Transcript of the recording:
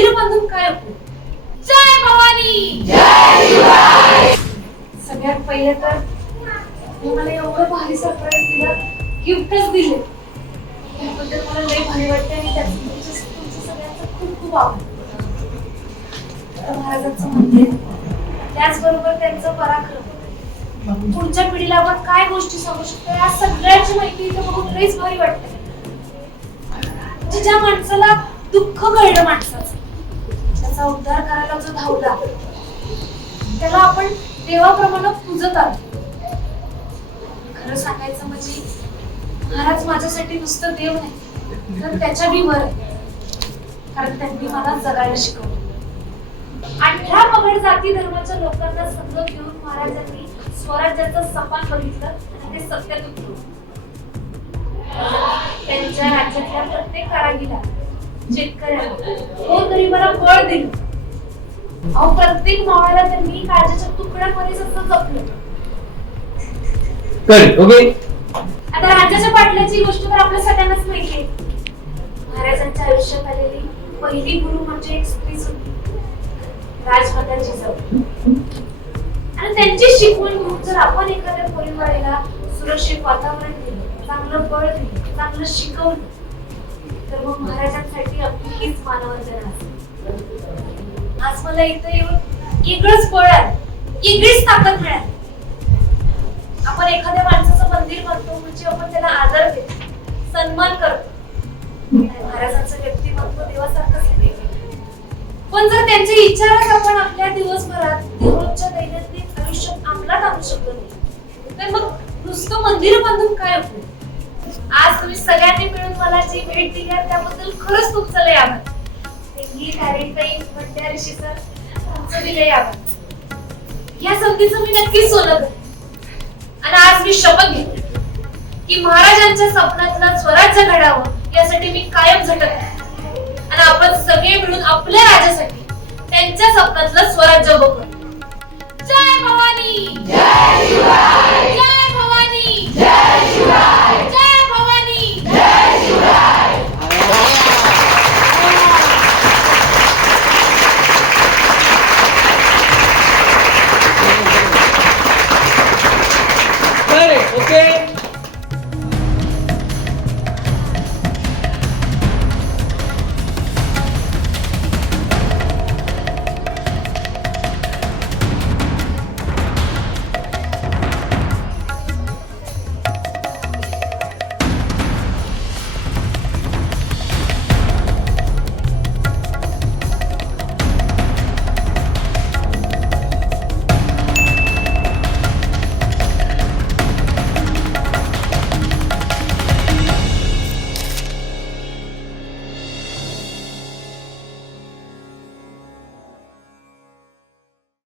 मंदिर बांधून काय उपयोग? जय भवानी. सगळ्यात पहिले तर मला एवढं भारी सरप्राईज दिलं, गिफ्टच दिले, त्याबद्दल मला लय भारी वाटते आणि तुमचं सगळ्यांचं खूप खूप आभार. महाराजांचं मंदिर, त्याचबरोबर त्यांचं पराक्रम, पुढच्या पिढीला आपण काय गोष्टी सांगू शकतो या सगळ्याची माहिती इथं बघून लयच भारी वाटते. ज्या माणसाला दुःख कळलं माणसाचं, त्याचा उद्धार करायला जो धावला, त्याला आपण देवाप्रमाणे पूजत आहोत. खरं सांगायचं म्हणजे महाराज माझ्यासाठी नुसतं देव नाही तर त्याच्या बी वर आहे, कारण त्यांनी मला जगायला शिकवलं. 18 पगड जाती धर्माच्या लोकांना संघ घेऊन महाराजांनी स्वराज्याचं सपान बघितलं आणि ते सत्यात उतरवलं. त्यांच्या राज्यातल्या प्रत्येक कारागीला, शेतकऱ्याला, गोरगरिबाला बळ दिलं. अहो, प्रत्येक मावळ्याला त्यांनी काळजाच्या तुकड्यामध्ये जसं जपलं. आता राज्याच्या पाटलाची गोष्ट तर आपल्या सगळ्यांनाच माहिती आहे. महाराजांच्या आयुष्यात आलेली पहिली गुरु म्हणजे एक स्त्रीच होती, राजमाता जिजाऊ. आणि त्यांची शिकवण घेऊन जर आपण एखाद्या परिवाराला सुरक्षित वातावरण दिलं, चांगलं बळ दिलं, चांगलं शिकवलं, तर मग महाराजांसाठी आपली हीच मानवंदना असेल. आज मला इथं येऊन वेगळंच बळ आहे, वेगळीच ताकद मिळाली. आपण एखाद्या माणसाचं मंदिर बांधतो म्हणजे आपण त्याला आदर देतो, सन्मान करतो. महाराजांचं व्यक्तिमत्व देवासारखंच आहे. पण जर त्यांचे विचारच आपण आपल्या दिवसभरात, रोजच्या दैनंदिन आयुष्यात अंमलात आणू शकलो नाही, तर मग नुसतं मंदिर बांधून काय उपयोग? आज तुम्ही सगळ्यांनी मिळून मला जी भेट दिली आहे त्याबद्दल खरंच तुमचं लय आभार. ही ताई म्हणत्या ऋषी सर, तुमचं बी लय आभार. या संधीचं मी नक्कीच सोनं करेन. आणि आज मी शपथ घेते की महाराजांच्या स्वप्नातलं स्वराज्य घडावं यासाठी मी कायम झटत आहे. आणि आपण सगळे मिळून आपल्या राज्यासाठी त्यांच्या स्वप्नातलं स्वराज्य बघू. जय भवानी. जय भवानी.